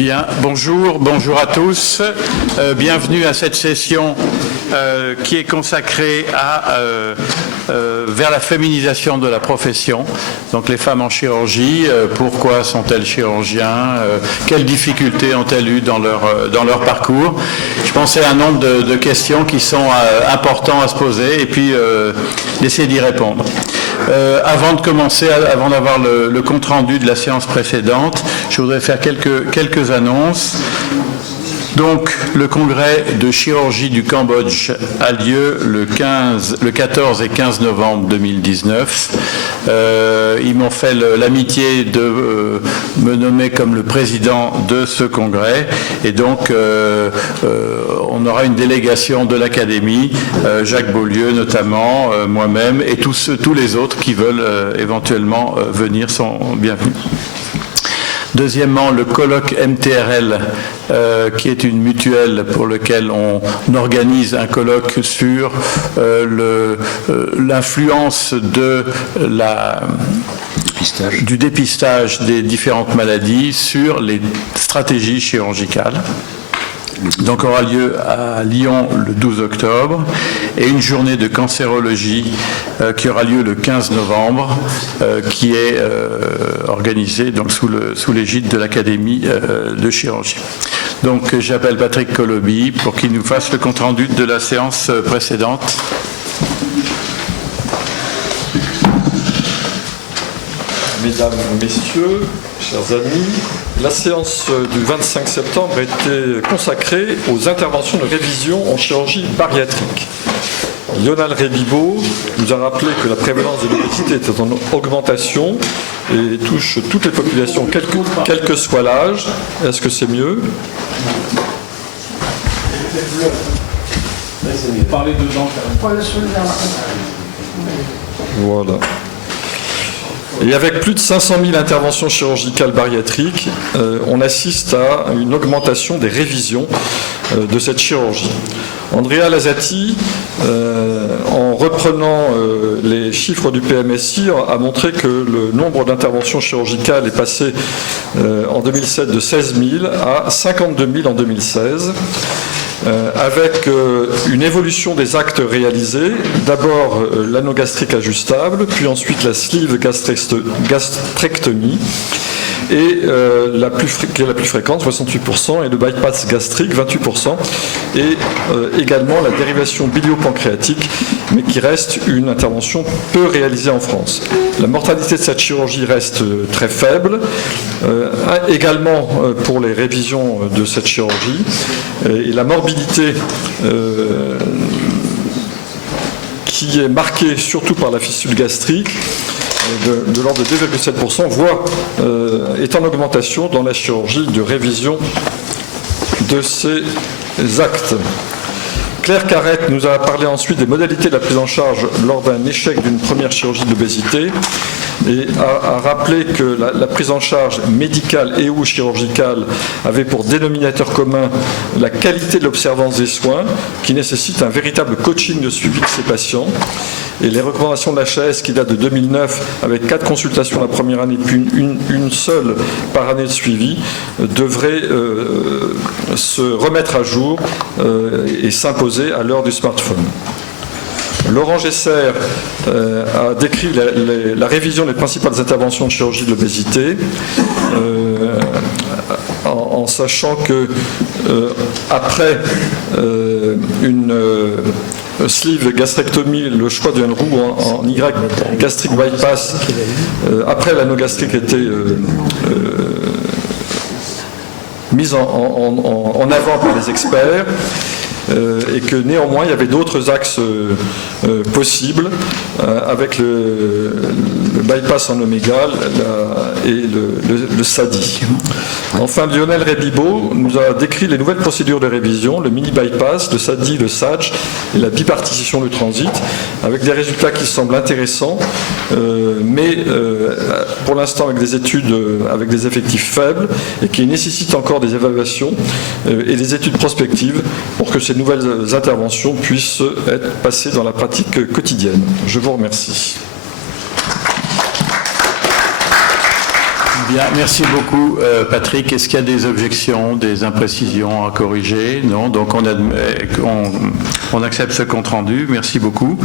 Bien, bonjour à tous. Bienvenue à cette session qui est consacrée vers la féminisation de la profession. Donc les femmes en chirurgie, pourquoi sont-elles chirurgiens, quelles difficultés ont-elles eues dans leur parcours. Je pensais à un nombre de questions qui sont importantes à se poser et puis d'essayer d'y répondre. Avant de commencer, avant d'avoir le compte-rendu de la séance précédente, je voudrais faire quelques annonces. Donc, le congrès de chirurgie du Cambodge a lieu le 14 et 15 novembre 2019. Ils m'ont fait l'amitié de me nommer comme le président de ce congrès. Et donc, on aura une délégation de l'Académie, Jacques Beaulieu notamment, moi-même, et tous les autres qui veulent éventuellement venir sont bienvenus. Deuxièmement, le colloque MTRL, qui est une mutuelle pour lequel on organise un colloque sur l'influence du dépistage des différentes maladies sur les stratégies chirurgicales. Donc aura lieu à Lyon le 12 octobre et une journée de cancérologie qui aura lieu le 15 novembre qui est organisée donc sous l'égide de l'Académie de chirurgie. Donc j'appelle Patrick Coloby pour qu'il nous fasse le compte-rendu de la séance précédente. Mesdames, Messieurs, chers amis, la séance du 25 septembre a été consacrée aux interventions de révision en chirurgie bariatrique. Lionel Rébibaud nous a rappelé que la prévalence de l'obésité était en augmentation et touche toutes les populations, quel que soit l'âge. Est-ce que c'est mieux ? Parlez dedans. Voilà. Et avec plus de 500 000 interventions chirurgicales bariatriques, on assiste à une augmentation des révisions de cette chirurgie. Andrea Lazzati, en reprenant les chiffres du PMSI, a montré que le nombre d'interventions chirurgicales est passé en 2007 de 16 000 à 52 000 en 2016. Avec une évolution des actes réalisés, d'abord l'anneau gastrique ajustable, puis ensuite la sleeve gastrectomie, et qui est la plus fréquente, 68%, et le bypass gastrique, 28%, et également la dérivation biliopancréatique, mais qui reste une intervention peu réalisée en France. La mortalité de cette chirurgie reste très faible, également pour les révisions de cette chirurgie, et la morbidité qui est marquée surtout par la fistule gastrique, de l'ordre de 2,7%, est en augmentation dans la chirurgie de révision de ces actes. Claire Carrette nous a parlé ensuite des modalités de la prise en charge lors d'un échec d'une première chirurgie d'obésité et a rappelé que la prise en charge médicale et ou chirurgicale avait pour dénominateur commun la qualité de l'observance des soins qui nécessite un véritable coaching de suivi de ces patients. Et les recommandations de l'HAS qui datent de 2009 avec 4 consultations la première année puis une seule par année de suivi devraient se remettre à jour et s'imposer à l'heure du smartphone. Laurent Gesser a décrit la révision des principales interventions de chirurgie de l'obésité en sachant que après une sleeve gastrectomie, le choix d'une roue en Y gastric bypass, après l'anneau gastrique était mise en avant par les experts, et que néanmoins il y avait d'autres axes possibles avec le bypass en oméga et le SADI. Enfin, Lionel Rébibaud nous a décrit les nouvelles procédures de révision, le mini bypass, le SADI, le SADJ et la bipartition du transit, avec des résultats qui semblent intéressants, mais pour l'instant avec des études avec des effectifs faibles et qui nécessitent encore des évaluations et des études prospectives pour que ces nouvelles interventions puissent être passées dans la pratique quotidienne. Je vous remercie. Bien, merci beaucoup Patrick. Est-ce qu'il y a des objections, des imprécisions à corriger? Non, donc on accepte ce compte rendu. Merci beaucoup.